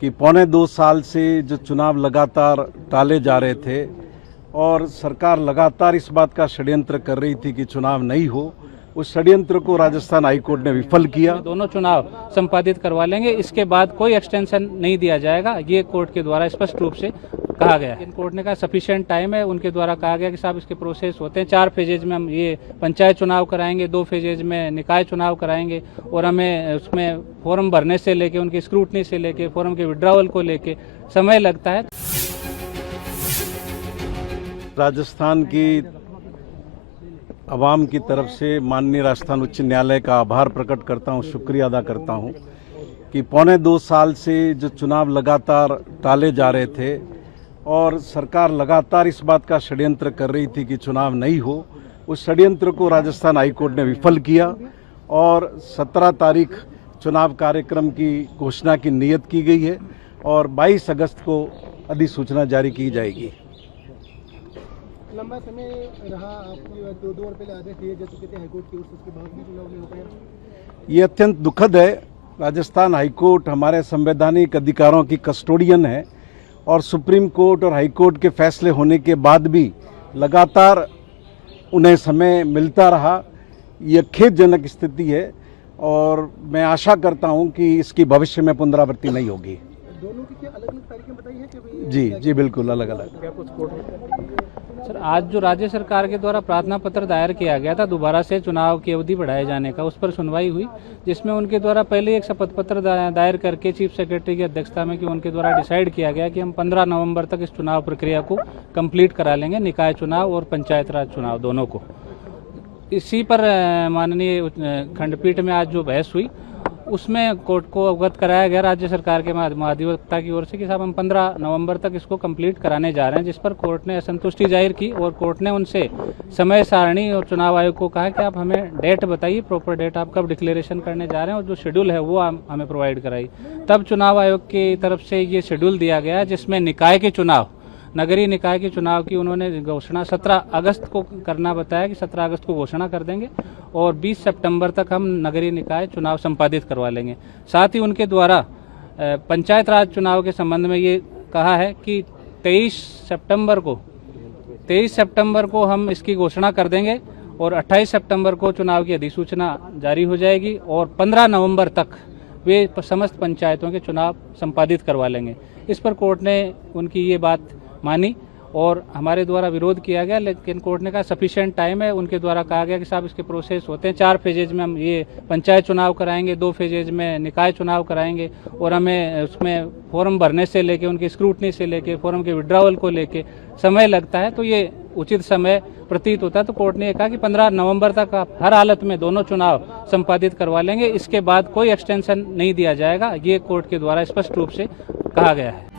कि 2.25 साल से जो चुनाव लगातार टाले जा रहे थे और सरकार लगातार इस बात का षड्यंत्र कर रही थी कि चुनाव नहीं हो, उस षड्यंत्र को राजस्थान हाईकोर्ट ने विफल किया। दोनों चुनाव संपादित करवा लेंगे, इसके बाद कोई एक्सटेंशन नहीं दिया जाएगा, ये कोर्ट के द्वारा स्पष्ट रूप से कहा गया है। कोर्ट ने कहा सफिशिएंट टाइम है, उनके द्वारा कहा गया कि साहब इसके प्रोसेस होते हैं 4 फेजेज में, हम ये पंचायत चुनाव कराएंगे, 2 फेजेज में निकाय चुनाव कराएंगे और हमें उसमें फॉर्म भरने से लेके उनकी स्क्रूटनी से लेके फॉर्म के विड्रॉवल को लेके समय लगता है। राजस्थान की आवाम की तरफ से माननीय राजस्थान उच्च न्यायालय का आभार प्रकट करता हूं, शुक्रिया अदा करता हूं कि 2.25 साल से जो चुनाव लगातार टाले जा रहे थे और सरकार लगातार इस बात का षड्यंत्र कर रही थी कि चुनाव नहीं हो, उस षड्यंत्र को राजस्थान हाईकोर्ट ने विफल किया और 17 तारीख चुनाव कार्यक्रम की घोषणा की नियत की गई है और 22 अगस्त को अधिसूचना जारी की जाएगी। लंबा समय रहा, आपको 2 बार पहले आदेश दिए जा चुके थे हाईकोर्ट की ओर से, उसके बाद भी चुनाव नहीं हो पाया। ये अत्यंत दुखद है। राजस्थान हाईकोर्ट हमारे संवैधानिक अधिकारों की कस्टोडियन है और सुप्रीम कोर्ट और हाईकोर्ट के फैसले होने के बाद भी लगातार उन्हें समय मिलता रहा। ये खेदजनक स्थिति है और मैं आशा करता हूं कि इसकी भविष्य में पुनरावृत्ति नहीं होगी। दोनों की क्या अलग अलग तारीखें बताई हैं कि जी बिल्कुल अलग अलग। क्या कुछ कोर्ट सर, आज जो राज्य सरकार के द्वारा प्रार्थना पत्र दायर किया गया था दोबारा से चुनाव की अवधि बढ़ाए जाने का, उस पर सुनवाई हुई, जिसमें उनके द्वारा पहले एक शपथ पत्र दायर करके चीफ सेक्रेटरी की अध्यक्षता में कि उनके द्वारा डिसाइड किया गया कि हम 15 नवंबर तक इस चुनाव प्रक्रिया को कंप्लीट करा लेंगे, निकाय चुनाव और पंचायत राज चुनाव दोनों को। इसी पर माननीय खंडपीठ में आज जो बहस हुई उसमें कोर्ट को अवगत कराया गया राज्य सरकार के महाधिवक्ता की ओर से कि साहब हम 15 नवंबर तक इसको कंप्लीट कराने जा रहे हैं, जिस पर कोर्ट ने असंतुष्टि जाहिर की और कोर्ट ने उनसे समय सारणी और चुनाव आयोग को कहा कि आप हमें डेट बताइए, प्रॉपर डेट आप कब डिक्लेरेशन करने जा रहे हैं और जो शेड्यूल है वो हमें प्रोवाइड कराइए। तब चुनाव आयोग की तरफ से ये शेड्यूल दिया गया जिसमें निकाय के चुनाव, नगरीय निकाय के चुनाव की उन्होंने घोषणा 17 अगस्त को करना बताया कि 17 अगस्त को घोषणा कर देंगे और 20 सितंबर तक हम नगरीय निकाय चुनाव संपादित करवा लेंगे। साथ ही उनके द्वारा पंचायत राज चुनाव के संबंध में ये कहा है कि 23 सितंबर को हम इसकी घोषणा कर देंगे और 28 सितंबर को चुनाव की अधिसूचना जारी हो जाएगी और 15 नवंबर तक वे समस्त पंचायतों के चुनाव संपादित करवा लेंगे। इस पर कोर्ट ने उनकी ये बात मानी और हमारे द्वारा विरोध किया गया, लेकिन कोर्ट ने कहा सफिशिएंट टाइम है, उनके द्वारा कहा गया कि साहब इसके प्रोसेस होते हैं 4 फेजेज में, हम ये पंचायत चुनाव कराएंगे, 2 फेजेज में निकाय चुनाव कराएंगे और हमें उसमें फॉर्म भरने से लेके उनकी स्क्रूटनी से लेके फॉर्म के विड्रॉवल को लेके समय लगता है, तो ये उचित समय प्रतीत होता है। तो कोर्ट ने कहा कि 15 नवंबर तक आप हर हालत में दोनों चुनाव संपादित करवा लेंगे, इसके बाद कोई एक्सटेंशन नहीं दिया जाएगा, ये कोर्ट के द्वारा स्पष्ट रूप से कहा गया है।